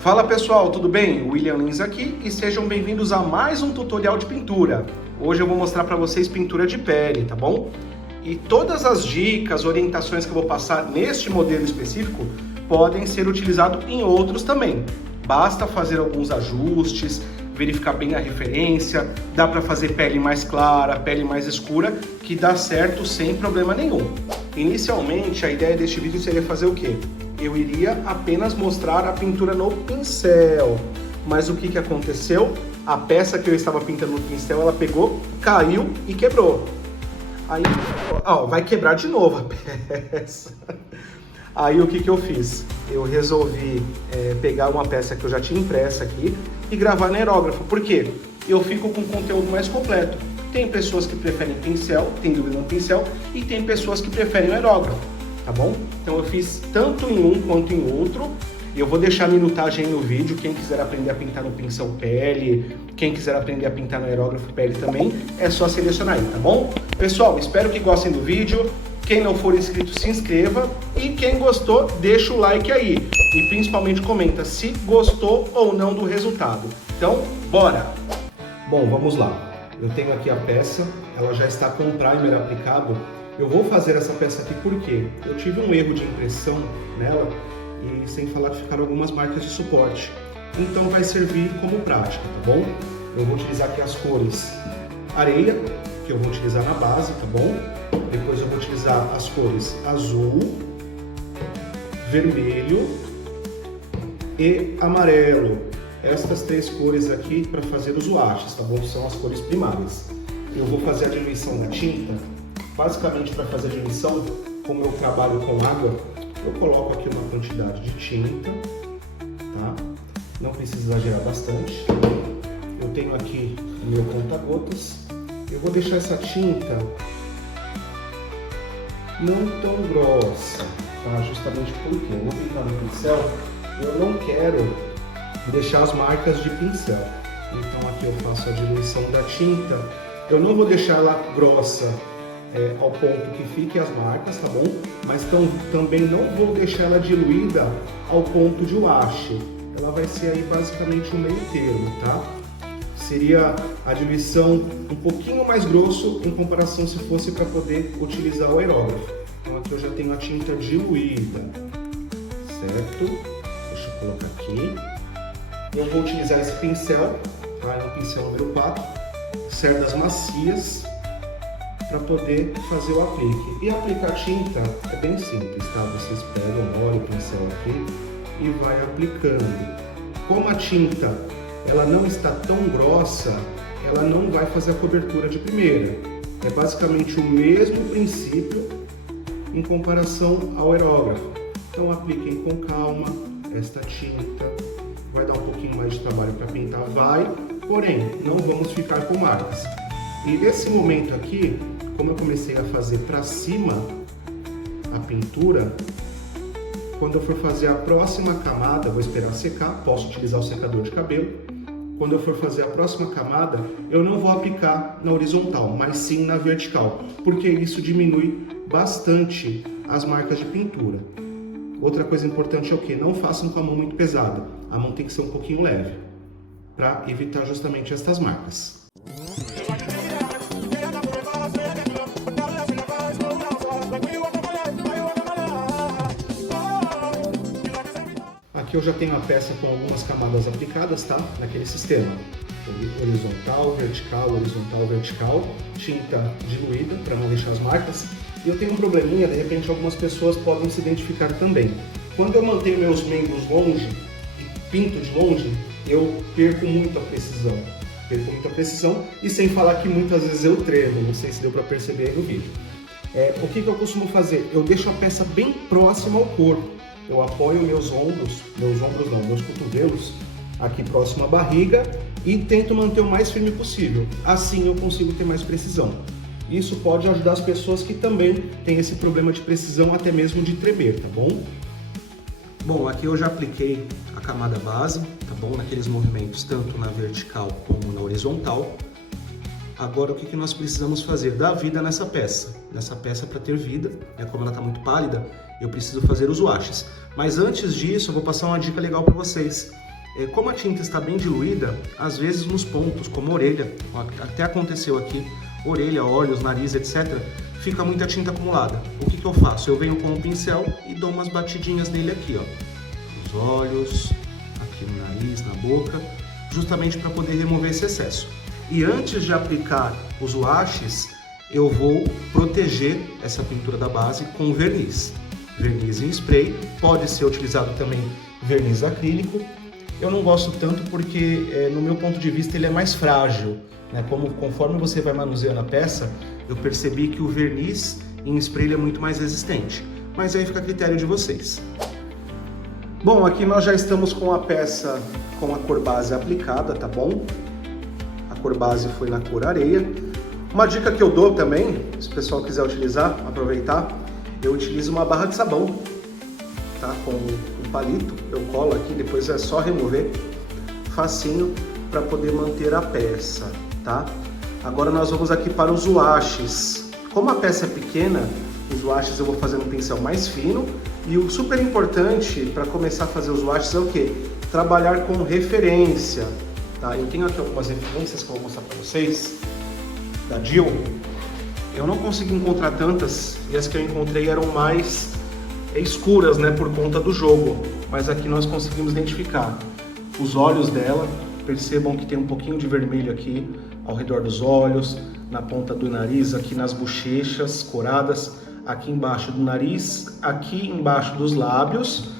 Fala pessoal, tudo bem? William Lins aqui e sejam bem-vindos a mais um tutorial de pintura. Hoje eu vou mostrar para vocês pintura de pele, tá bom? E todas as dicas, orientações que eu vou passar neste modelo específico podem ser utilizados em outros também. Basta fazer alguns ajustes, verificar bem a referência, dá para fazer pele mais clara, pele mais escura, que dá certo sem problema nenhum. Inicialmente, a ideia deste vídeo seria fazer o quê? Eu iria apenas mostrar a pintura no pincel, mas o que aconteceu? A peça que eu estava pintando no pincel, ela pegou, caiu e quebrou. Aí, ó, vai quebrar de novo a peça. Aí o que eu fiz? Eu resolvi pegar uma peça que eu já tinha impressa aqui e gravar no aerógrafo. Por quê? Eu fico com conteúdo mais completo. Tem pessoas que preferem pincel, tem dúvida no pincel, e tem pessoas que preferem o aerógrafo, tá bom? Então eu fiz tanto em um quanto em outro. Eu vou deixar a minutagem aí no vídeo, quem quiser aprender a pintar no pincel pele, quem quiser aprender a pintar no aerógrafo pele também, é só selecionar aí, tá bom? Pessoal, espero que gostem do vídeo. Quem não for inscrito, se inscreva. E quem gostou, deixa o like aí. E principalmente comenta se gostou ou não do resultado. Então, bora! Bom, vamos lá. Eu tenho aqui a peça, ela já está com o primer aplicado. Eu vou fazer essa peça aqui porque eu tive um erro de impressão nela e sem falar que ficaram algumas marcas de suporte. Então vai servir como prática, tá bom? Eu vou utilizar aqui as cores areia, que eu vou utilizar na base, tá bom? Depois eu vou utilizar as cores azul, vermelho e amarelo. Estas três cores aqui para fazer os washes, tá bom? São as cores primárias. Eu vou fazer a diluição da tinta. Basicamente, para fazer a diluição, como eu trabalho com água, eu coloco aqui uma quantidade de tinta, tá? Não precisa exagerar bastante. Eu tenho aqui o meu conta-gotas. Eu vou deixar essa tinta não tão grossa, tá? Justamente porque eu vou pintar no pincel, eu não quero deixar as marcas de pincel. Então aqui eu faço a diluição da tinta. Eu não vou deixar ela grossa ao ponto que fiquem as marcas, tá bom? Mas também não vou deixar ela diluída ao ponto de wash. Ela vai ser aí basicamente o meio termo, tá? Seria a diluição um pouquinho mais grosso em comparação se fosse para poder utilizar o aerógrafo. Então aqui eu já tenho a tinta diluída, certo? Deixa eu colocar aqui. Eu vou utilizar esse pincel, tá? É um pincel número 4, cerdas macias, para poder fazer o aplique. E aplicar tinta é bem simples, tá? Vocês pegam, molham o pincel aqui e vai aplicando. Como a tinta ela não está tão grossa, ela não vai fazer a cobertura de primeira. É basicamente o mesmo princípio em comparação ao aerógrafo. Então apliquem com calma esta tinta. Vai dar um pouquinho mais de trabalho para pintar, porém, não vamos ficar com marcas. E nesse momento aqui, como eu comecei a fazer para cima a pintura, quando eu for fazer a próxima camada, vou esperar secar, posso utilizar o secador de cabelo. Quando eu for fazer a próxima camada, eu não vou aplicar na horizontal, mas sim na vertical, porque isso diminui bastante as marcas de pintura. Outra coisa importante é o que? Não façam com a mão muito pesada. A mão tem que ser um pouquinho leve, para evitar justamente estas marcas. Aqui eu já tenho a peça com algumas camadas aplicadas, tá? Naquele sistema. Horizontal, vertical, tinta diluída para não deixar as marcas. E eu tenho um probleminha, de repente algumas pessoas podem se identificar também. Quando eu mantenho meus membros longe e pinto de longe, eu perco muita precisão e sem falar que muitas vezes eu tremo, não sei se deu para perceber aí no vídeo. O que eu costumo fazer? Eu deixo a peça bem próxima ao corpo. Eu apoio meus cotovelos aqui próximo à barriga e tento manter o mais firme possível. Assim eu consigo ter mais precisão. Isso pode ajudar as pessoas que também têm esse problema de precisão, até mesmo de tremer, tá bom? Bom, aqui eu já apliquei a camada base, tá bom? Naqueles movimentos, tanto na vertical como na horizontal. Agora, o que nós precisamos fazer? Dar vida nessa peça. Nessa peça, para ter vida, como ela está muito pálida, eu preciso fazer os washes. Mas antes disso, eu vou passar uma dica legal para vocês. Como a tinta está bem diluída, às vezes nos pontos, como orelha, até aconteceu aqui, orelha, olhos, nariz, etc., fica muita tinta acumulada. O que eu faço? Eu venho com o pincel e dou umas batidinhas nele aqui, ó, nos olhos, aqui no nariz, na boca, justamente para poder remover esse excesso. E antes de aplicar os washes, eu vou proteger essa pintura da base com verniz. Verniz em spray, pode ser utilizado também verniz acrílico. Eu não gosto tanto porque, no meu ponto de vista, ele é mais frágil, né? Conforme você vai manuseando a peça, eu percebi que o verniz em spray ele é muito mais resistente. Mas aí fica a critério de vocês. Bom, aqui nós já estamos com a peça com a cor base aplicada, tá bom? A cor base foi na cor areia. Uma dica que eu dou também, se o pessoal quiser utilizar, aproveitar, eu utilizo uma barra de sabão, tá? Com um palito, eu colo aqui, depois é só remover, facinho, para poder manter a peça, tá? Agora nós vamos aqui para os washes. Como a peça é pequena, os washes eu vou fazer no pincel mais fino, e o super importante para começar a fazer os washes é o quê? Trabalhar com referência, tá? Eu tenho aqui algumas referências que eu vou mostrar para vocês, da Jill. Eu não consegui encontrar tantas, e as que eu encontrei eram mais escuras, né, por conta do jogo, mas aqui nós conseguimos identificar os olhos dela. Percebam que tem um pouquinho de vermelho aqui ao redor dos olhos, na ponta do nariz, aqui nas bochechas coradas, aqui embaixo do nariz, aqui embaixo dos lábios,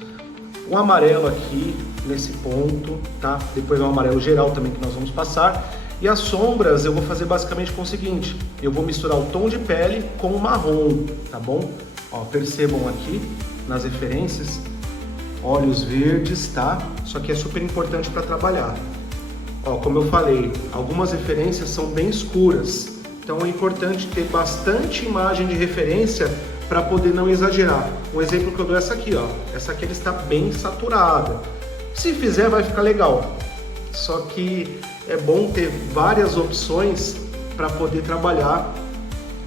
o amarelo aqui nesse ponto, tá? Depois é o amarelo geral também que nós vamos passar. E as sombras eu vou fazer basicamente com o seguinte, eu vou misturar o tom de pele com o marrom, tá bom? Ó, percebam aqui nas referências, olhos verdes, tá? Isso aqui é super importante para trabalhar. Ó, como eu falei, algumas referências são bem escuras, então é importante ter bastante imagem de referência para poder não exagerar. Um exemplo que eu dou é essa aqui, ó. Essa aqui ela está bem saturada. Se fizer vai ficar legal, só que é bom ter várias opções para poder trabalhar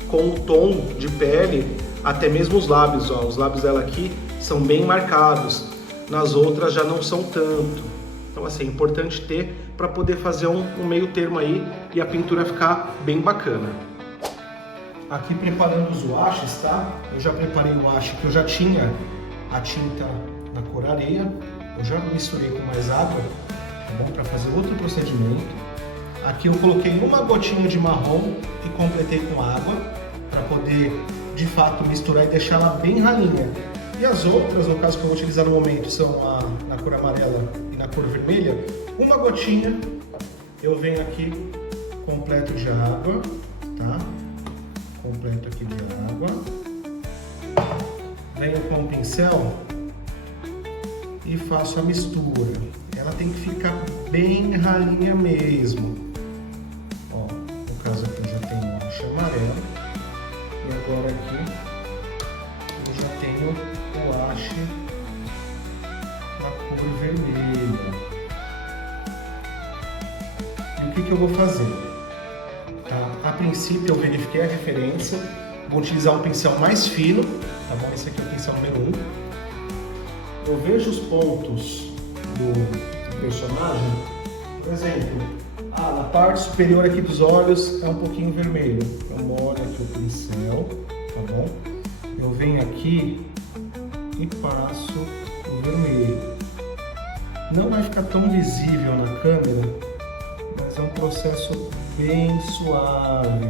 com o tom de pele, até mesmo os lábios. Ó, os lábios dela aqui são bem marcados, nas outras já não são tanto. Então assim, é importante ter para poder fazer um meio termo aí e a pintura ficar bem bacana. Aqui preparando os washes, tá? Eu já preparei o wash que eu já tinha a tinta na cor areia, eu já misturei com mais água, tá bom? Para fazer outro procedimento. Aqui eu coloquei uma gotinha de marrom e completei com água para poder de fato misturar e deixar ela bem ralinha. E as outras, no caso que eu vou utilizar no momento, são na cor amarela e na cor vermelha. Uma gotinha eu venho aqui completo de água, tá? Completo aqui de água. Venho com o pincel e faço a mistura. Ela tem que ficar bem ralinha mesmo. Ó, no caso aqui eu já tenho o wash amarelo. E agora aqui eu já tenho o wash da cor vermelha. E o que eu vou fazer? Tá? A princípio eu verifiquei a referência, vou utilizar um pincel mais fino, tá bom? Esse aqui é o pincel número 1. Eu vejo os pontos do personagem, por exemplo, na parte superior aqui dos olhos é um pouquinho vermelho. Eu molho aqui o pincel, tá bom? Eu venho aqui e passo o vermelho. Não vai ficar tão visível na câmera, mas é um processo bem suave.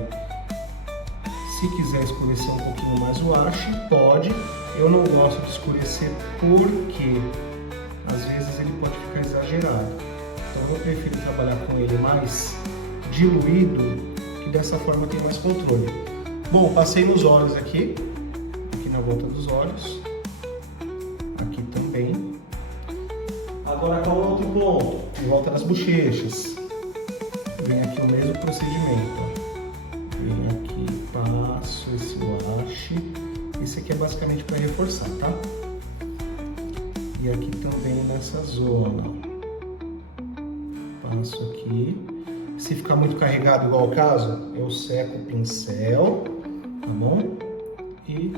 Se quiser escurecer um pouquinho mais o wash, pode. Eu não gosto de escurecer porque às vezes ele pode ficar exagerado. Então eu prefiro trabalhar com ele mais diluído, que dessa forma tem mais controle. Bom, passei nos olhos aqui na volta dos olhos, aqui também. Agora qual é o outro ponto? Em volta das bochechas. Vem aqui o mesmo procedimento. Venho aqui, passo esse wash. Esse aqui é basicamente para reforçar, tá? E aqui também nessa zona. Passo aqui. Se ficar muito carregado, igual o caso, eu seco o pincel, tá bom? E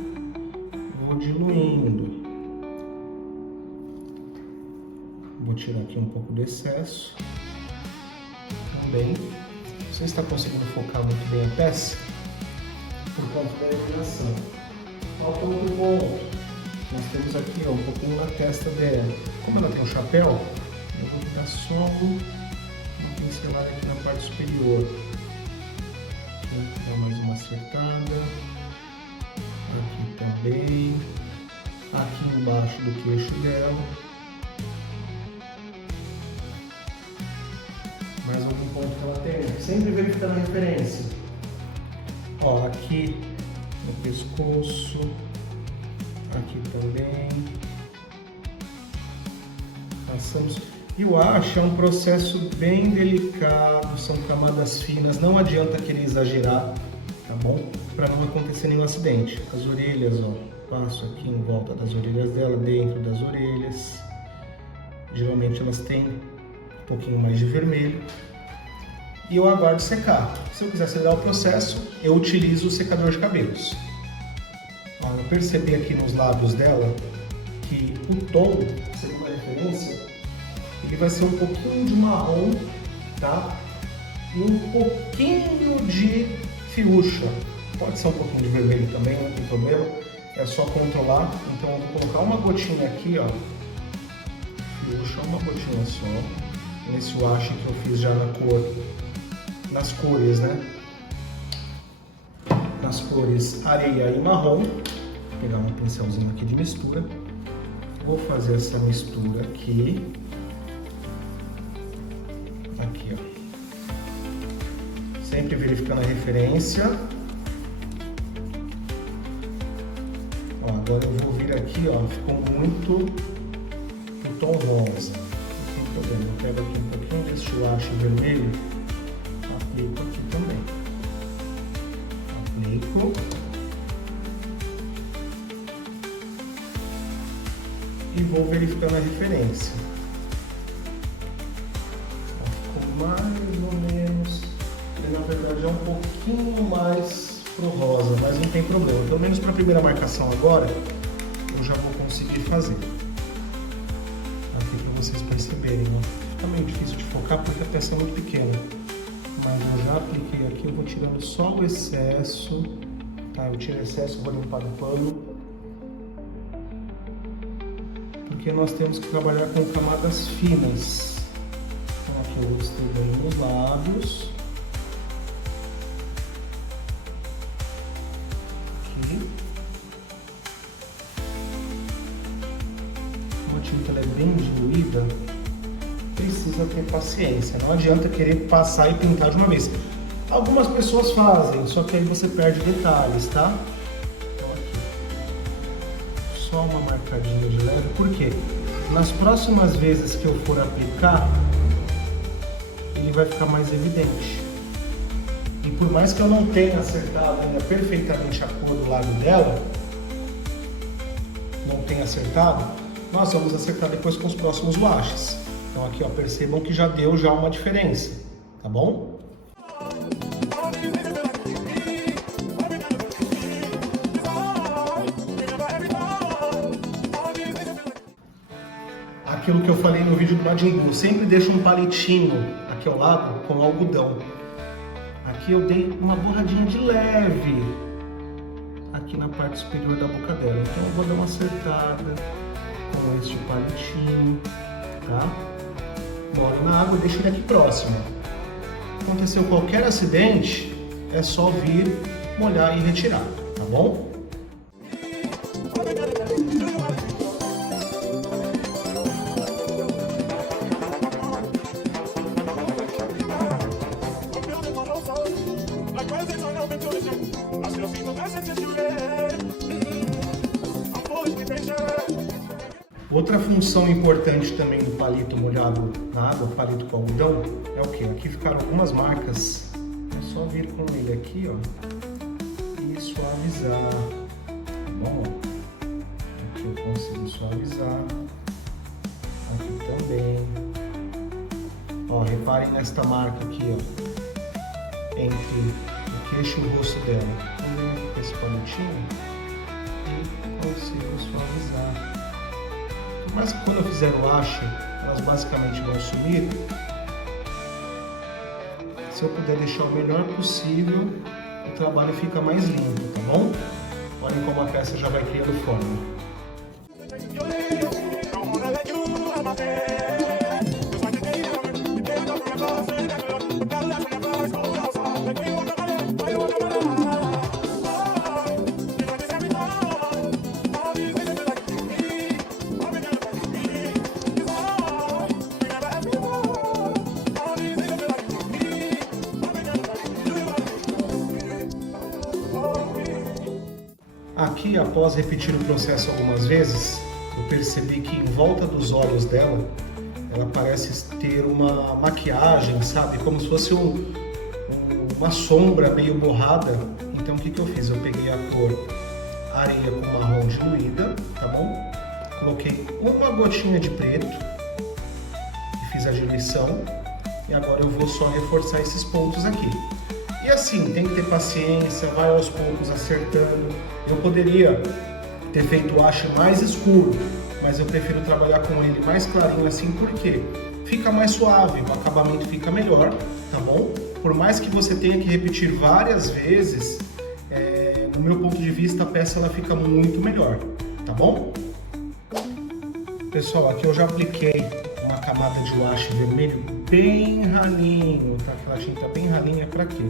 vou diluindo. Vou vou tirar aqui um pouco do excesso. Também. Você está conseguindo focar muito bem a peça? Por conta da iluminação. Falta outro ponto. Nós temos aqui ó, um pouquinho na testa dela. Como ela tem um chapéu, eu vou dar só uma pincelada aqui na parte superior. Aqui, dá mais uma acertada. Aqui também. Aqui embaixo do queixo dela. Mais algum ponto que ela tem. Sempre verificando a referência. Ó, aqui no pescoço. Aqui também. Passamos. E o acho é um processo bem delicado, são camadas finas, não adianta querer exagerar, tá bom? Para não acontecer nenhum acidente. As orelhas, ó, passo aqui em volta das orelhas dela, dentro das orelhas. Geralmente elas têm um pouquinho mais de vermelho. E eu aguardo secar. Se eu quiser acelerar o processo, eu utilizo o secador de cabelos. Eu percebi aqui nos lábios dela que o tom, segundo a referência, ele vai ser um pouquinho de marrom, tá? E um pouquinho de fiúcha. Pode ser um pouquinho de vermelho também, não tem problema. É só controlar. Então eu vou colocar uma gotinha aqui, ó. Fiúcha, uma gotinha só. Nesse wash que eu fiz já na cor, nas cores, né? Nas cores areia e marrom. Vou pegar um pincelzinho aqui de mistura. Vou fazer essa mistura aqui. Aqui, ó. Sempre verificando a referência. Ó, agora eu vou vir aqui, ó. Ficou muito o tom rosa. Não tem problema. Eu pego aqui um pouquinho desse wash vermelho. Aplico aqui também. Aplico. E vou verificando a referência. Ficou mais ou menos, e na verdade é um pouquinho mais pro rosa, mas não tem problema. Pelo menos para a primeira marcação agora, eu já vou conseguir fazer. Aqui para vocês perceberem, ó. Fica meio difícil de focar porque a peça é muito pequena. Mas eu já apliquei aqui, eu vou tirando só o excesso. Tá, eu tiro o excesso, vou limpar o pano. Porque nós temos que trabalhar com camadas finas. Então, aqui eu gostei bem nos lábios. Aqui. Como a tinta é bem diluída, precisa ter paciência. Não adianta querer passar e pintar de uma vez. Algumas pessoas fazem, só que aí você perde detalhes, tá? Só uma marcadinha de leve, porque nas próximas vezes que eu for aplicar, ele vai ficar mais evidente. E por mais que eu não tenha acertado ainda perfeitamente a cor do lábio dela, não tenha acertado, nós vamos acertar depois com os próximos washes. Então aqui, ó, percebam que já deu uma diferença, tá bom? Aquilo que eu falei no vídeo do Majin Buu, sempre deixa um palitinho aqui ao lado com algodão. Aqui eu dei uma borradinha de leve aqui na parte superior da boca dela. Então eu vou dar uma acertada com este palitinho, tá? Molho na água e deixo ele aqui próximo. Aconteceu qualquer acidente, é só vir, molhar e retirar, tá bom? Outra função importante também do palito molhado na água, palito com algodão, é o que? Aqui ficaram algumas marcas, é só vir com ele aqui, ó, e suavizar, tá bom? Aqui eu consigo suavizar, aqui também. Ó, reparem nesta marca aqui, ó, entre o queixo e o rosto dela. Com esse palitinho e consigo suavizar. Mas quando eu fizer o wash, elas basicamente vão sumir. Se eu puder deixar o melhor possível, o trabalho fica mais limpo, tá bom? Olhem como a peça já vai criando forma. Aqui, após repetir o processo algumas vezes, eu percebi que em volta dos olhos dela, ela parece ter uma maquiagem, sabe? Como se fosse uma sombra meio borrada. Então o que eu fiz? Eu peguei a cor areia com marrom diluída, tá bom? Coloquei uma gotinha de preto e fiz a diluição. E agora eu vou só reforçar esses pontos aqui. E assim, tem que ter paciência, vai aos poucos acertando. Eu poderia ter feito o haste mais escuro, mas eu prefiro trabalhar com ele mais clarinho assim, porque fica mais suave, o acabamento fica melhor, tá bom? Por mais que você tenha que repetir várias vezes, no meu ponto de vista, a peça ela fica muito melhor, tá bom? Pessoal, aqui eu já apliquei uma camada de haste vermelho bem ralinho, tá? Aquela tinta bem ralinha para quê?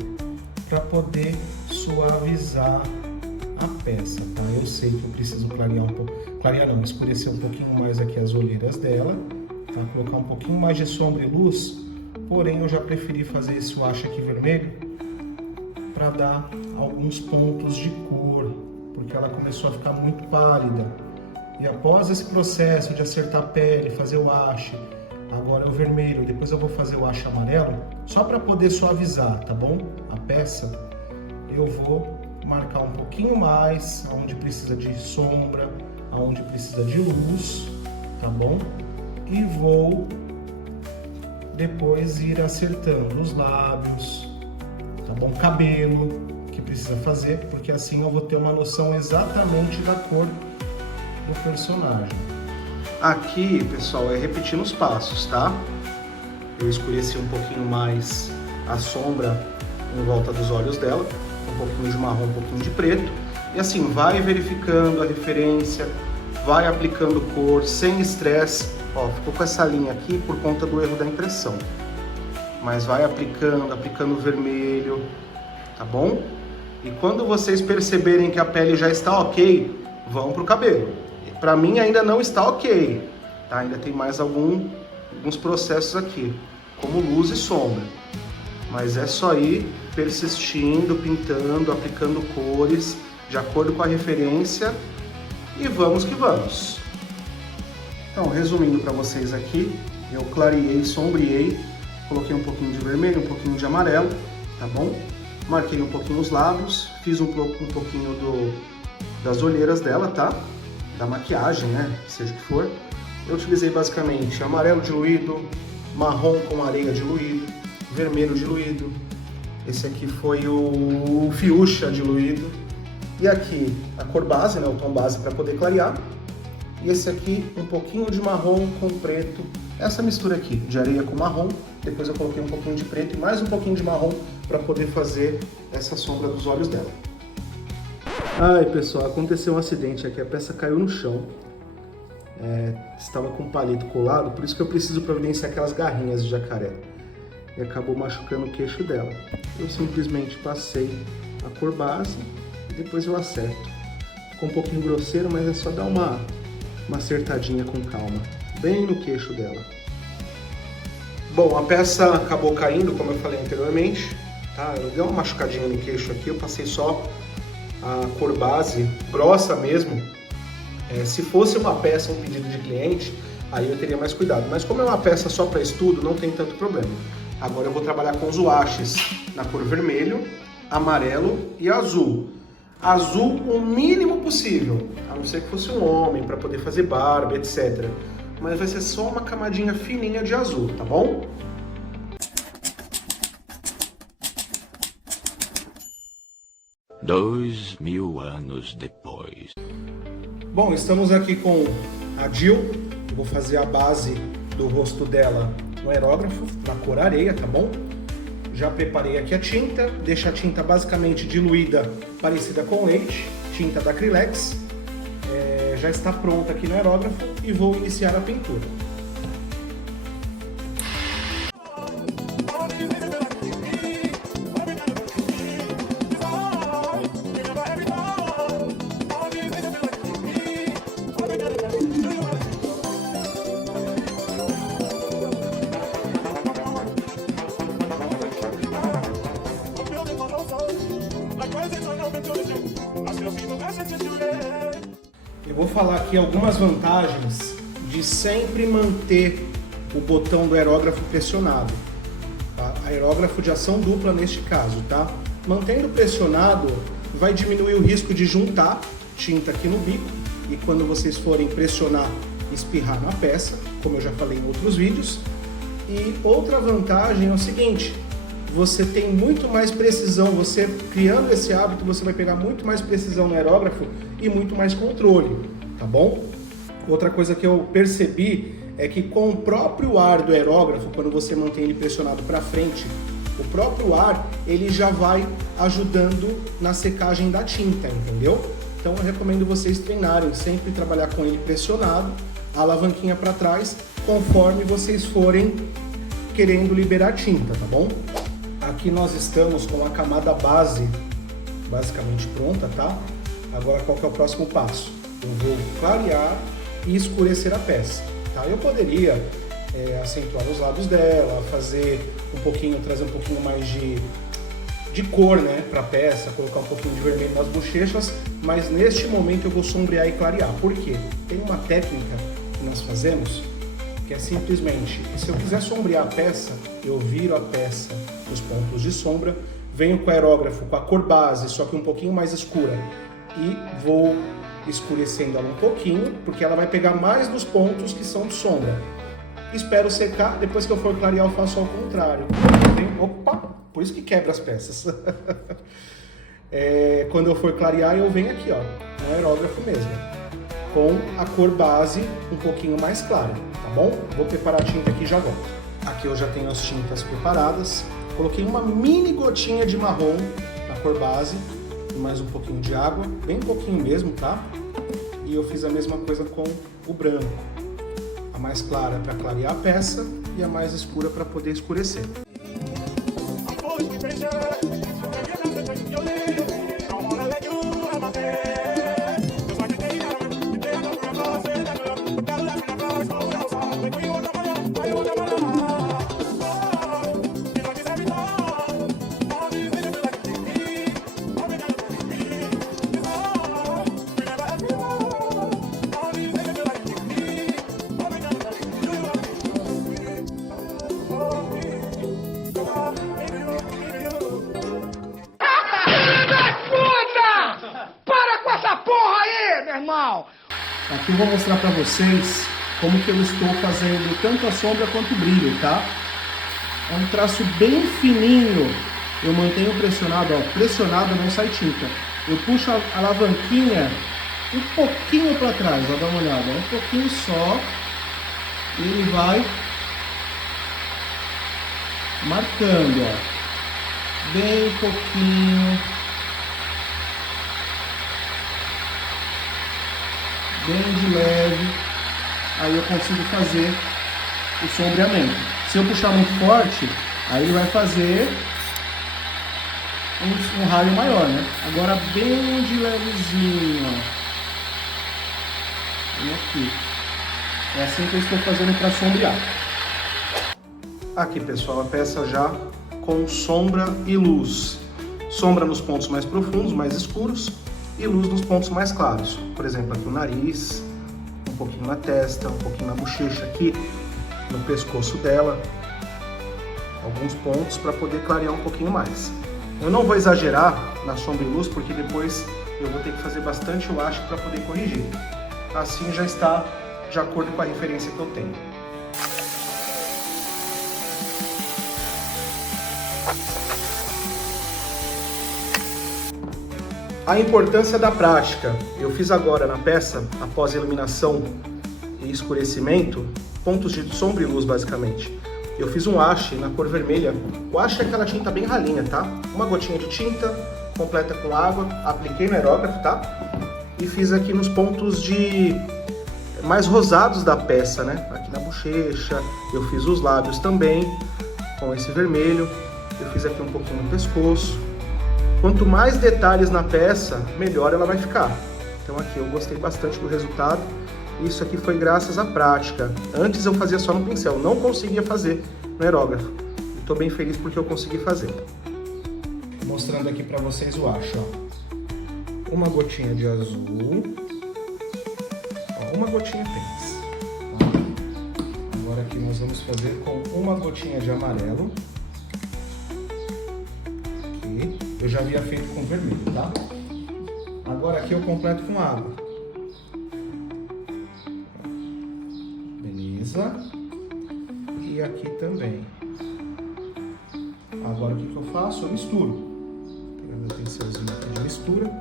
Para poder suavizar a peça, tá? Eu sei que eu preciso clarear um pouco, escurecer um pouquinho mais aqui as olheiras dela, tá? Colocar um pouquinho mais de sombra e luz, porém eu já preferi fazer esse wash aqui vermelho para dar alguns pontos de cor, porque ela começou a ficar muito pálida. E após esse processo de acertar a pele, fazer o wash, agora é o vermelho, depois eu vou fazer o wash amarelo, só para poder suavizar, tá bom? A peça, eu vou marcar um pouquinho mais, aonde precisa de sombra, aonde precisa de luz, tá bom? E vou depois ir acertando os lábios, tá bom? Cabelo, que precisa fazer, porque assim eu vou ter uma noção exatamente da cor do personagem. Aqui, pessoal, é repetindo os passos, tá? Eu escureci um pouquinho mais a sombra em volta dos olhos dela, um pouquinho de marrom, um pouquinho de preto, e assim, vai verificando a referência, vai aplicando cor, sem estresse. Ó, ficou com essa linha aqui por conta do erro da impressão, mas vai aplicando o vermelho, tá bom? E quando vocês perceberem que a pele já está ok, vão pro cabelo. Para mim ainda não está ok, tá? Ainda tem mais alguns processos aqui, como luz e sombra. Mas é só ir persistindo, pintando, aplicando cores, de acordo com a referência, e vamos que vamos. Então, resumindo para vocês aqui, eu clareei, sombreei, coloquei um pouquinho de vermelho, um pouquinho de amarelo, tá bom? Marquei um pouquinho os lábios, fiz um pouquinho das olheiras dela, tá? Da maquiagem, né? Seja o que for. Eu utilizei basicamente amarelo diluído, marrom com areia diluído, vermelho diluído. Esse aqui foi o fuchsia diluído. E aqui a cor base, né? O tom base para poder clarear. E esse aqui um pouquinho de marrom com preto. Essa mistura aqui de areia com marrom. Depois eu coloquei um pouquinho de preto e mais um pouquinho de marrom para poder fazer essa sombra dos olhos dela. Ai, pessoal, aconteceu um acidente aqui, a peça caiu no chão. Estava com um palito colado, por isso que eu preciso providenciar aquelas garrinhas de jacaré. E acabou machucando o queixo dela. Eu simplesmente passei a cor base e depois eu acerto. Ficou um pouquinho grosseiro, mas é só dar uma acertadinha com calma, bem no queixo dela. Bom, a peça acabou caindo, como eu falei anteriormente, tá? Eu dei uma machucadinha no queixo aqui, eu passei só a cor base, grossa mesmo. Se fosse uma peça, um pedido de cliente, aí eu teria mais cuidado. Mas como é uma peça só para estudo, não tem tanto problema. Agora eu vou trabalhar com os washes na cor vermelho, amarelo e azul. Azul o mínimo possível, a não ser que fosse um homem, para poder fazer barba, etc. Mas vai ser só uma camadinha fininha de azul, tá bom? Dois 2000 anos depois. Bom, estamos aqui com a Jill. Eu vou fazer a base do rosto dela no aerógrafo, na cor areia, tá bom? Já preparei aqui a tinta, deixa a tinta basicamente diluída, parecida com leite, tinta da Acrylex. Já está pronta aqui no aerógrafo e vou iniciar a pintura. Eu vou falar aqui algumas vantagens de sempre manter o botão do aerógrafo pressionado, tá? Aerógrafo de ação dupla neste caso, tá? Mantendo pressionado vai diminuir o risco de juntar tinta aqui no bico e quando vocês forem pressionar, espirrar na peça, como eu já falei em outros vídeos. E outra vantagem é o seguinte, você tem muito mais precisão, você criando esse hábito, você vai pegar muito mais precisão no aerógrafo e muito mais controle, tá bom? Outra coisa que eu percebi é que com o próprio ar do aerógrafo, quando você mantém ele pressionado para frente, o próprio ar, ele já vai ajudando na secagem da tinta, entendeu? Então eu recomendo vocês treinarem, sempre trabalhar com ele pressionado, a alavanquinha para trás, conforme vocês forem querendo liberar tinta, tá bom? Aqui nós estamos com a camada base basicamente pronta, tá? Agora qual que é o próximo passo? Eu vou clarear e escurecer a peça, tá? Eu poderia acentuar os lados dela, fazer um pouquinho, trazer um pouquinho mais de cor, né, para a peça, colocar um pouquinho de vermelho nas bochechas, mas neste momento eu vou sombrear e clarear. Por quê? Tem uma técnica que nós fazemos que é simplesmente, se eu quiser sombrear a peça, eu viro a peça nos pontos de sombra, venho com o aerógrafo com a cor base, só que um pouquinho mais escura, e vou escurecendo ela um pouquinho, porque ela vai pegar mais dos pontos que são de sombra. Espero secar, depois que eu for clarear eu faço ao contrário. Opa! Por isso que quebra as peças. Quando eu for clarear eu venho aqui, ó, no aerógrafo mesmo, com a cor base um pouquinho mais clara, tá bom? Vou preparar a tinta aqui e já volto. Aqui eu já tenho as tintas preparadas. Coloquei uma mini gotinha de marrom na cor base e mais um pouquinho de água, bem pouquinho mesmo, tá? E eu fiz a mesma coisa com o branco. A mais clara para clarear a peça e a mais escura para poder escurecer. Aqui eu vou mostrar para vocês como que eu estou fazendo tanto a sombra quanto o brilho, tá? É um traço bem fininho, eu mantenho pressionado, ó, pressionado não sai tinta. Eu puxo a alavanquinha um pouquinho para trás, ó, dá uma olhada, um pouquinho só, e ele vai marcando, ó, bem pouquinho. Bem de leve, aí eu consigo fazer o sombreamento. Se eu puxar muito forte, aí ele vai fazer um raio maior, né? Agora bem de levezinho, ó. Vem aqui. É assim que eu estou fazendo para sombrear. Aqui, pessoal, a peça já com sombra e luz. Sombra nos pontos mais profundos, mais escuros, e luz nos pontos mais claros. Por exemplo, aqui no nariz, um pouquinho na testa, um pouquinho na bochecha aqui, no pescoço dela. Alguns pontos para poder clarear um pouquinho mais. Eu não vou exagerar na sombra e luz, porque depois eu vou ter que fazer bastante wash para poder corrigir. Assim já está de acordo com a referência que eu tenho. A importância da prática. Eu fiz agora na peça, após a iluminação e escurecimento, pontos de sombra e luz, basicamente. Eu fiz um wash na cor vermelha. O wash é aquela tinta bem ralinha, tá? Uma gotinha de tinta, completa com água, apliquei no aerógrafo, tá? E fiz aqui nos pontos mais rosados da peça, né? Aqui na bochecha, eu fiz os lábios também, com esse vermelho. Eu fiz aqui um pouquinho no pescoço. Quanto mais detalhes na peça, melhor ela vai ficar. Então aqui eu gostei bastante do resultado. Isso aqui foi graças à prática. Antes eu fazia só no pincel, não conseguia fazer no aerógrafo. Estou bem feliz porque eu consegui fazer. Mostrando aqui para vocês o wash, ó. Uma gotinha de azul. Ó, uma gotinha apenas. Ó. Agora aqui nós vamos fazer com uma gotinha de amarelo. Aqui. Eu já havia feito com vermelho, tá? Agora aqui eu completo com água. Beleza? E aqui também. Agora o que eu faço? Eu misturo. Pegando o pincelzinho aqui de mistura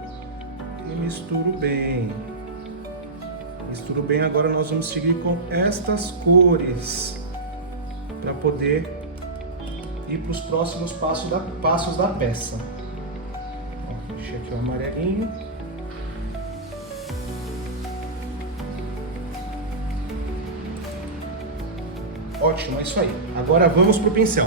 e misturo bem. Misturo bem. Agora nós vamos seguir com estas cores para poder ir para os próximos passos da peça. Ó, deixei aqui o amarelinho. Ótimo, é isso aí. Agora vamos pro pincel.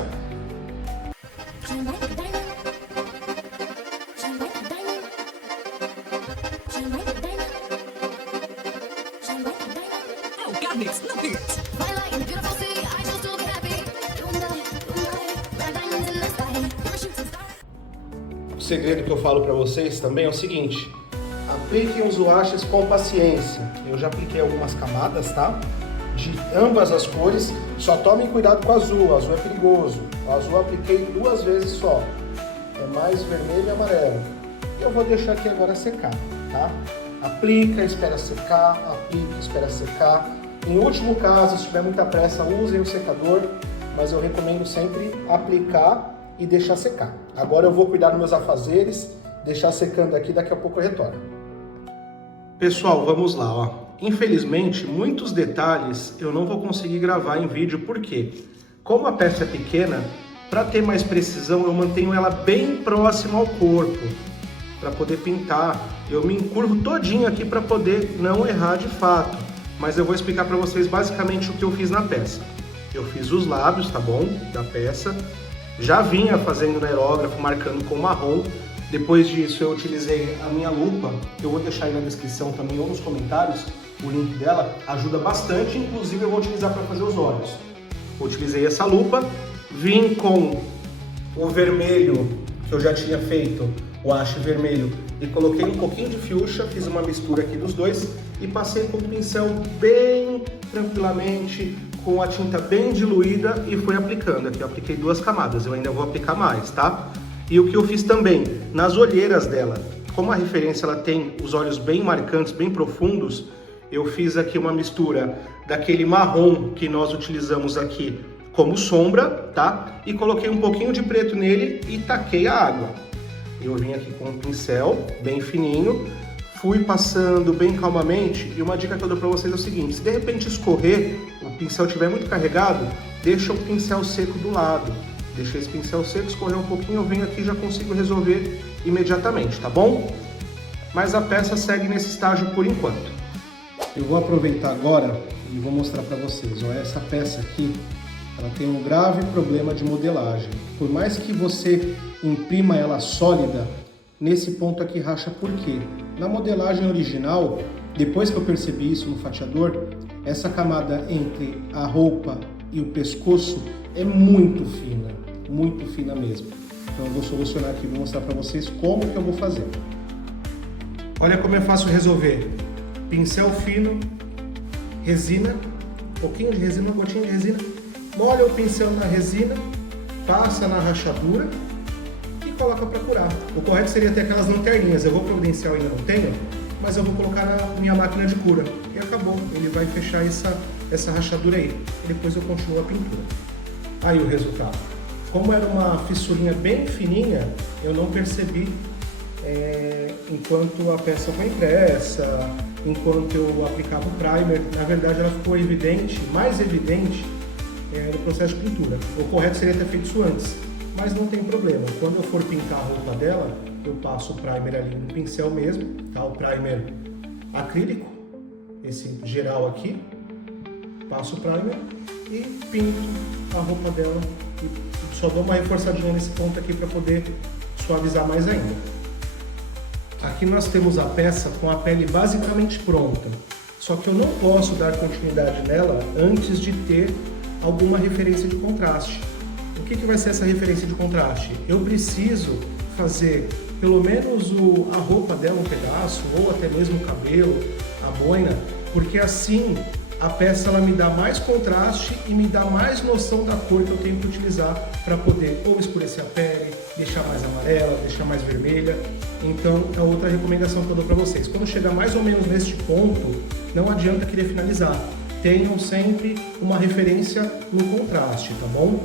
O segredo que eu falo para vocês também é o seguinte: apliquem os washes com paciência. Eu já apliquei algumas camadas, tá? De ambas as cores, só tomem cuidado com o azul é perigoso. O azul eu apliquei 2 vezes só, é mais vermelho e amarelo. Eu vou deixar aqui agora secar, tá? Aplica, espera secar, aplica, espera secar. Em último caso, se tiver muita pressa, usem o secador, mas eu recomendo sempre aplicar e deixar secar. Agora eu vou cuidar dos meus afazeres, deixar secando aqui, daqui a pouco eu retorno. Pessoal, vamos lá, ó. Infelizmente, muitos detalhes eu não vou conseguir gravar em vídeo, porque como a peça é pequena, para ter mais precisão eu mantenho ela bem próxima ao corpo, para poder pintar. Eu me encurvo todinho aqui para poder não errar de fato, mas eu vou explicar para vocês basicamente o que eu fiz na peça. Eu fiz os lábios, tá bom, da peça, já vinha fazendo no aerógrafo, marcando com marrom. Depois disso eu utilizei a minha lupa, que eu vou deixar aí na descrição também ou nos comentários, o link dela ajuda bastante, inclusive eu vou utilizar para fazer os olhos. Utilizei essa lupa, vim com o vermelho que eu já tinha feito, o wash vermelho, e coloquei um pouquinho de fuchsia, fiz uma mistura aqui dos dois e passei com o pincel bem tranquilamente, com a tinta bem diluída e fui aplicando. Aqui eu apliquei 2 camadas, eu ainda vou aplicar mais, tá? E o que eu fiz também, nas olheiras dela, como a referência ela tem os olhos bem marcantes, bem profundos, eu fiz aqui uma mistura daquele marrom que nós utilizamos aqui como sombra, tá? E coloquei um pouquinho de preto nele e taquei a água. Eu vim aqui com um pincel bem fininho, fui passando bem calmamente, e uma dica que eu dou para vocês é o seguinte: se de repente escorrer, o pincel estiver muito carregado, deixa o pincel seco do lado. Deixei esse pincel seco, escorrer um pouquinho, eu venho aqui e já consigo resolver imediatamente, tá bom? Mas a peça segue nesse estágio por enquanto. Eu vou aproveitar agora e vou mostrar para vocês. Ó, essa peça aqui, ela tem um grave problema de modelagem. Por mais que você imprima ela sólida, nesse ponto aqui racha. Por quê? Na modelagem original, depois que eu percebi isso no fatiador, essa camada entre a roupa e o pescoço é muito fina mesmo. Então eu vou solucionar aqui, vou mostrar para vocês como que eu vou fazer. Olha como é fácil resolver. Pincel fino, resina, um pouquinho de resina, uma gotinha de resina, molha o pincel na resina, passa na rachadura e coloca para curar. O correto seria ter aquelas lanterninhas, eu vou providenciar, ainda não tenho, mas eu vou colocar na minha máquina de cura. E acabou, ele vai fechar essa rachadura aí. E depois eu continuo a pintura. Aí o resultado. Como era uma fissurinha bem fininha, eu não percebi enquanto a peça foi impressa, enquanto eu aplicava o primer. Na verdade, ela ficou evidente, mais evidente, no processo de pintura. O correto seria ter feito isso antes, mas não tem problema. Quando eu for pintar a roupa dela, eu passo o primer ali no pincel mesmo, tá? O primer acrílico, esse geral aqui, passo o primer e pinto a roupa dela e só dou uma reforçadinha nesse ponto aqui para poder suavizar mais ainda. Aqui nós temos a peça com a pele basicamente pronta, só que eu não posso dar continuidade nela antes de ter alguma referência de contraste. O que vai ser essa referência de contraste? Eu preciso fazer pelo menos a roupa dela um pedaço, ou até mesmo o cabelo, a boina, porque assim a peça ela me dá mais contraste e me dá mais noção da cor que eu tenho que utilizar para poder ou escurecer a pele, deixar mais amarela, deixar mais vermelha. Então é outra recomendação que eu dou para vocês. Quando chegar mais ou menos neste ponto, não adianta querer finalizar. Tenham sempre uma referência no contraste, tá bom?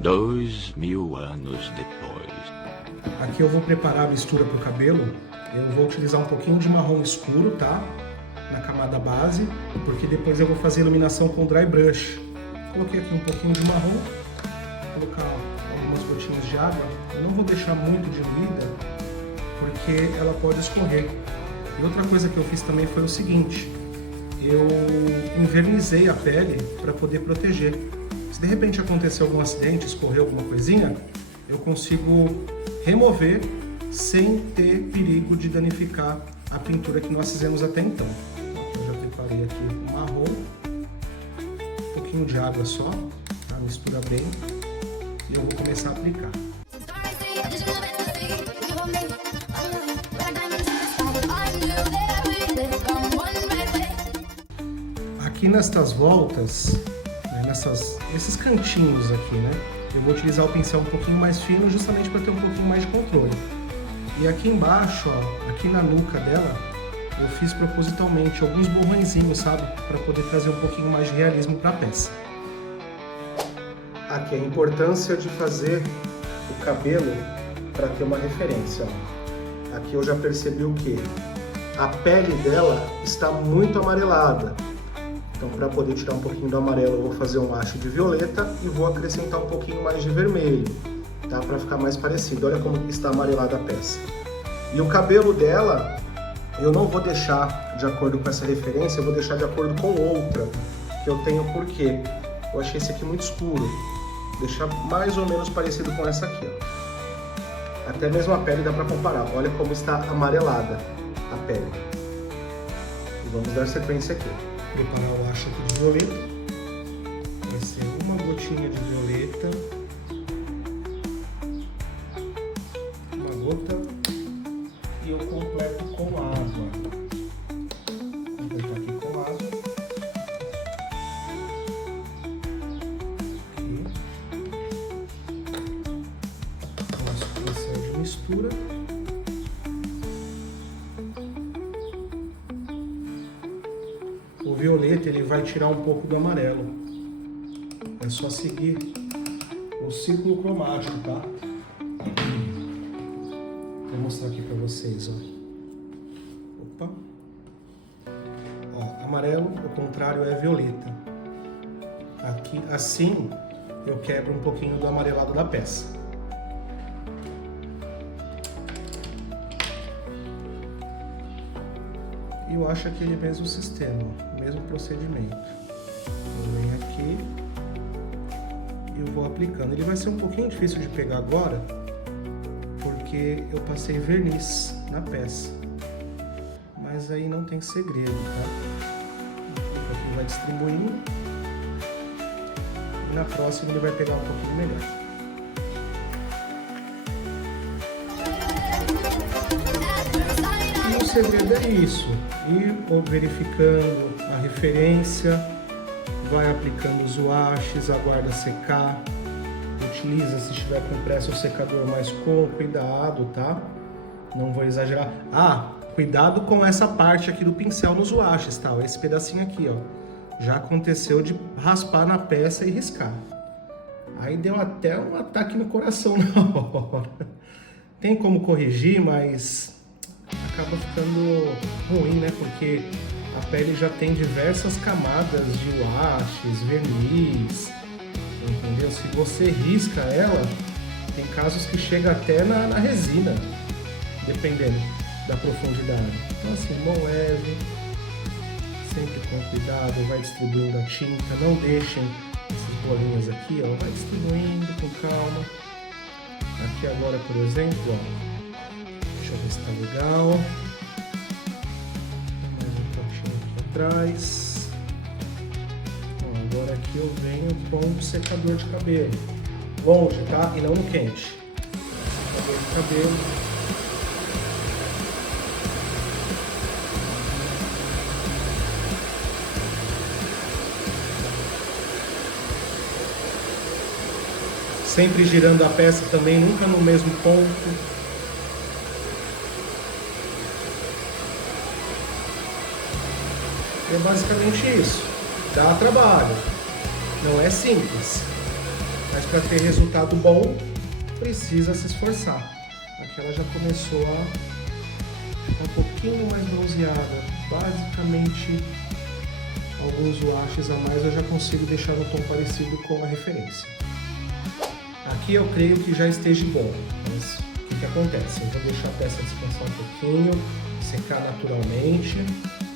2000 anos depois. Aqui eu vou preparar a mistura para o cabelo. Eu vou utilizar um pouquinho de marrom escuro, tá? Na camada base, porque depois eu vou fazer iluminação com dry brush. Coloquei aqui um pouquinho de marrom, vou colocar algumas gotinhas de água. Eu não vou deixar muito diluída, porque ela pode escorrer. E outra coisa que eu fiz também foi o seguinte: eu envernizei a pele para poder proteger. Se de repente acontecer algum acidente, escorrer alguma coisinha, eu consigo remover sem ter perigo de danificar a pintura que nós fizemos até então. Eu já preparei aqui o marrom, um pouquinho de água só, tá? Mistura bem e eu vou começar a aplicar. Aqui nestas voltas, né, esses cantinhos aqui, né, eu vou utilizar o pincel um pouquinho mais fino justamente para ter um pouquinho mais de controle. E aqui embaixo, ó, aqui na nuca dela, eu fiz propositalmente alguns borrõezinhos, sabe? Para poder trazer um pouquinho mais de realismo para a peça. Aqui a importância de fazer o cabelo para ter uma referência, ó. Aqui eu já percebi o que? A pele dela está muito amarelada. Então, para poder tirar um pouquinho do amarelo, eu vou fazer um haste de violeta e vou acrescentar um pouquinho mais de vermelho, tá? Para ficar mais parecido. Olha como está amarelada a peça. E o cabelo dela, eu não vou deixar de acordo com essa referência, eu vou deixar de acordo com outra que eu tenho, porque eu achei esse aqui muito escuro. Deixar mais ou menos parecido com essa aqui, ó. Até mesmo a pele dá para comparar. Olha como está amarelada a pele. E vamos dar sequência aqui. Preparar o haste aqui de violeta. Vai ser uma gotinha de violeta, uma gota, e eu completo com água. Vou completar aqui com água. Aqui. Nosso pincel de mistura. O violeta ele vai tirar um pouco do amarelo. É só seguir o círculo cromático, tá? Vou mostrar aqui para vocês, ó. Opa. Ó, amarelo, o contrário é violeta. Aqui, assim, eu quebro um pouquinho do amarelado da peça. E eu acho aquele mesmo sistema, o mesmo procedimento. Eu venho aqui e eu vou aplicando. Ele vai ser um pouquinho difícil de pegar agora, porque eu passei verniz na peça. Mas aí não tem segredo, tá? Aqui vai distribuindo. E na próxima ele vai pegar um pouquinho melhor. O segredo é isso, ir verificando a referência, vai aplicando os washes, aguarda secar, utiliza, se estiver com pressa, o secador, mas com cuidado, tá? Não vou exagerar. Ah, cuidado com essa parte aqui do pincel nos washes, tá? Esse pedacinho aqui, ó, já aconteceu de raspar na peça e riscar. Aí deu até um ataque no coração na hora. Tem como corrigir, mas acaba ficando ruim, né? Porque a pele já tem diversas camadas de washes, verniz, entendeu? Se você risca ela, tem casos que chega até na resina, dependendo da profundidade. Então assim, mão leve, sempre com cuidado, vai distribuindo a tinta, não deixem essas bolinhas aqui, ó, vai distribuindo com calma. Aqui agora, por exemplo, ó, deixa eu ver se tá legal. Mais um potinho aqui atrás. Ó, agora aqui eu venho com o secador de cabelo. Longe, tá? E não no quente. Secador de cabelo. Sempre girando a peça também, nunca no mesmo ponto. É basicamente isso. Dá trabalho. Não é simples. Mas para ter resultado bom, precisa se esforçar. Aqui ela já começou a ficar um pouquinho mais bronzeada. Basicamente, alguns washes a mais eu já consigo deixar no tom parecido com a referência. Aqui eu creio que já esteja bom, mas o que acontece? Eu vou deixar a peça descansar um pouquinho, secar naturalmente,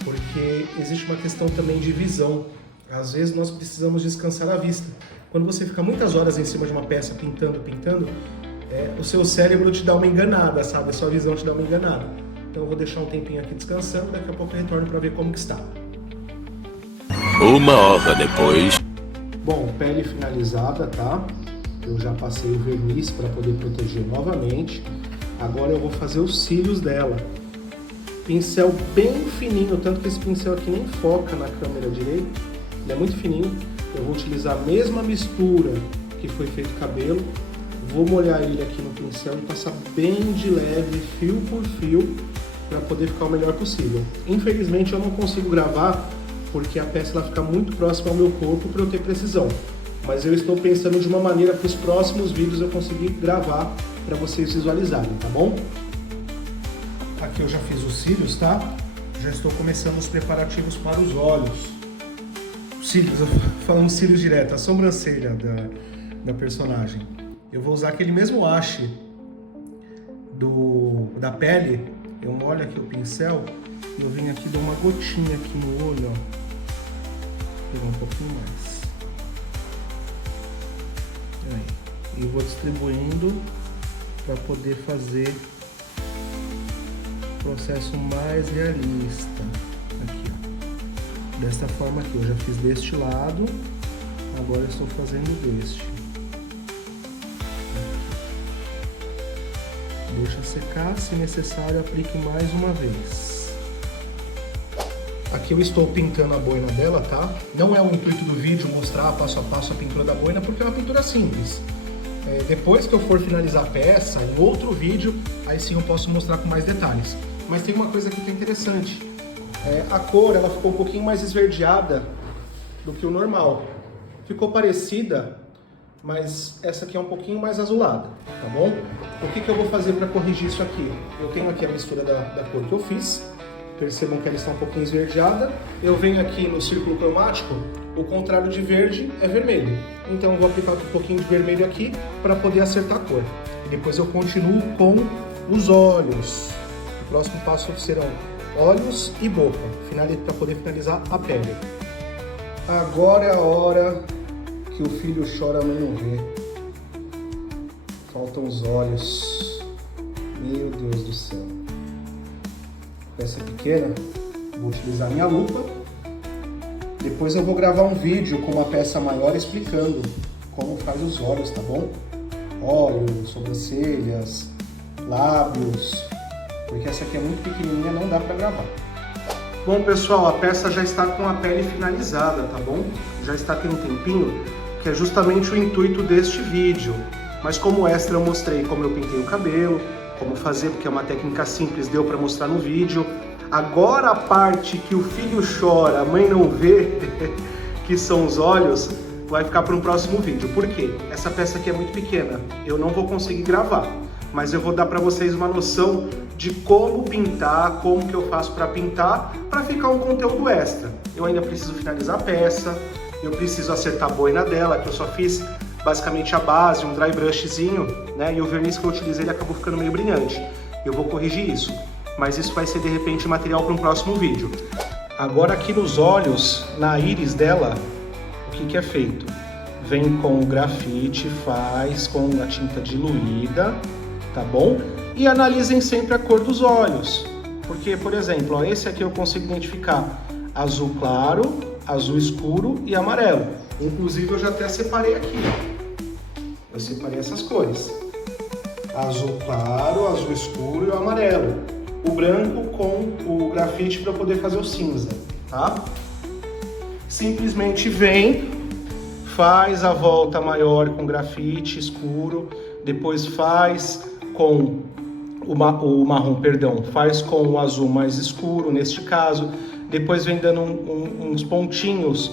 porque existe uma questão também de visão. Às vezes nós precisamos descansar a vista. Quando você fica muitas horas em cima de uma peça pintando, o seu cérebro te dá uma enganada, sabe? A sua visão te dá uma enganada. Então eu vou deixar um tempinho aqui descansando, daqui a pouco eu retorno para ver como que está. 1 hora depois. Bom, pele finalizada, tá? Eu já passei o verniz para poder proteger novamente. Agora eu vou fazer os cílios dela. Pincel bem fininho, tanto que esse pincel aqui nem foca na câmera direito. Ele é muito fininho. Eu vou utilizar a mesma mistura que foi feito o cabelo. Vou molhar ele aqui no pincel e passar bem de leve, fio por fio, para poder ficar o melhor possível. Infelizmente eu não consigo gravar porque a peça ela fica muito próxima ao meu corpo para eu ter precisão. Mas eu estou pensando de uma maneira para os próximos vídeos eu conseguir gravar para vocês visualizarem, tá bom? Aqui eu já fiz os cílios, tá? Já estou começando os preparativos para os olhos. Cílios, falando cílios direto, a sobrancelha da personagem. Eu vou usar aquele mesmo wash da pele. Eu molho aqui o pincel e eu venho aqui e dou uma gotinha aqui no olho, ó. Pegar um pouquinho mais. E vou distribuindo para poder fazer o processo mais realista. Aqui, ó. Desta forma aqui, eu já fiz deste lado, agora eu estou fazendo deste. Deixa secar, se necessário aplique mais uma vez. Aqui eu estou pintando a boina dela, tá? Não é o intuito do vídeo mostrar passo a passo a pintura da boina, porque é uma pintura simples. Depois que eu for finalizar a peça, em outro vídeo, aí sim eu posso mostrar com mais detalhes. Mas tem uma coisa aqui que é interessante. A cor, ela ficou um pouquinho mais esverdeada do que o normal. Ficou parecida, mas essa aqui é um pouquinho mais azulada, tá bom? O que eu vou fazer para corrigir isso aqui? Eu tenho aqui a mistura da cor que eu fiz. Percebam que ela está um pouquinho esverdeada. Eu venho aqui no círculo cromático, o contrário de verde é vermelho. Então eu vou aplicar um pouquinho de vermelho aqui para poder acertar a cor. E depois eu continuo com os olhos. O próximo passo serão olhos e boca, para poder finalizar a pele. Agora é a hora que o filho chora, a mãe não vê. Faltam os olhos. Meu Deus do céu. Peça pequena, vou utilizar minha lupa. Depois eu vou gravar um vídeo com uma peça maior explicando como faz os olhos, tá bom? Olhos, sobrancelhas, lábios, porque essa aqui é muito pequenininha, não dá pra gravar. Bom pessoal, a peça já está com a pele finalizada, tá bom? Já está tem um tempinho, que é justamente o intuito deste vídeo. Mas como extra eu mostrei como eu pintei o cabelo, como fazer, porque é uma técnica simples, deu para mostrar no vídeo. Agora a parte que o filho chora, a mãe não vê, que são os olhos, vai ficar para um próximo vídeo. Por quê? Essa peça aqui é muito pequena, eu não vou conseguir gravar. mas eu vou dar para vocês uma noção de como pintar, como que eu faço para pintar, para ficar um conteúdo extra. Eu ainda preciso finalizar a peça, eu preciso acertar a boina dela, que eu só fiz basicamente a base, um dry brushzinho, né? E o verniz que eu utilizei, ele acabou ficando meio brilhante. Eu vou corrigir isso, mas isso vai ser de repente material para um próximo vídeo. Agora aqui nos olhos, na íris dela, o que é feito? Vem com o grafite, faz com a tinta diluída, tá bom? E analisem sempre a cor dos olhos, porque, por exemplo, ó, esse aqui eu consigo identificar azul claro, azul escuro e amarelo. Inclusive eu já até separei aqui, ó. Eu separei essas cores. Azul claro, azul escuro e o amarelo. O branco com o grafite para poder fazer o cinza, tá? Simplesmente vem, faz a volta maior com grafite escuro, depois faz com o marrom, perdão, faz com o azul mais escuro, neste caso, depois vem dando uns pontinhos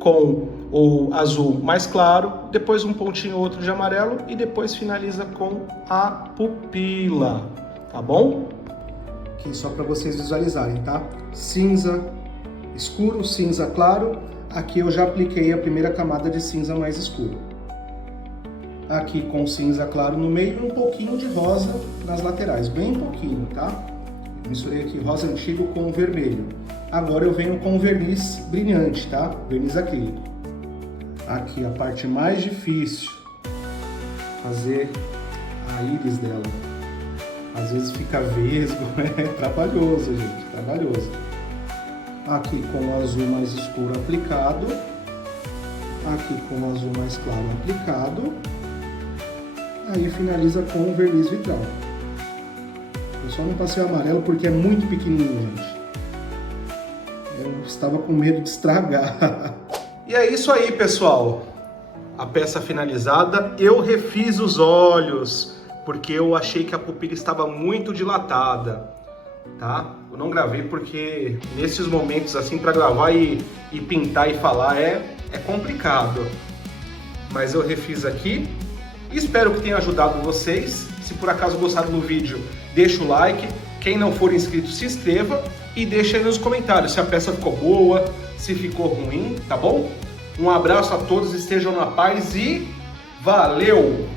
com o azul mais claro, depois um pontinho outro de amarelo e depois finaliza com a pupila, tá bom? Aqui só para vocês visualizarem, tá? Cinza escuro, cinza claro. Aqui eu já apliquei a primeira camada de cinza mais escuro. Aqui com cinza claro no meio e um pouquinho de rosa nas laterais, bem pouquinho, tá? Misturei aqui rosa antigo com vermelho. Agora eu venho com verniz brilhante, tá? Verniz acrílico. Aqui a parte mais difícil, fazer a íris dela. Às vezes fica vesgo, é trabalhoso, gente, trabalhoso. Aqui com o azul mais escuro aplicado, aqui com o azul mais claro aplicado, aí finaliza com o verniz vitral. Eu só não passei o amarelo porque é muito pequenininho, gente. Eu estava com medo de estragar. E é isso aí, pessoal. A peça finalizada, eu refiz os olhos, porque eu achei que a pupila estava muito dilatada, tá? Eu não gravei porque nesses momentos assim para gravar e pintar e falar é complicado. Mas eu refiz aqui. Espero que tenha ajudado vocês. Se por acaso gostaram do vídeo, deixa o like. Quem não for inscrito, se inscreva e deixa aí nos comentários se a peça ficou boa, se ficou ruim, tá bom? Um abraço a todos, estejam na paz e valeu!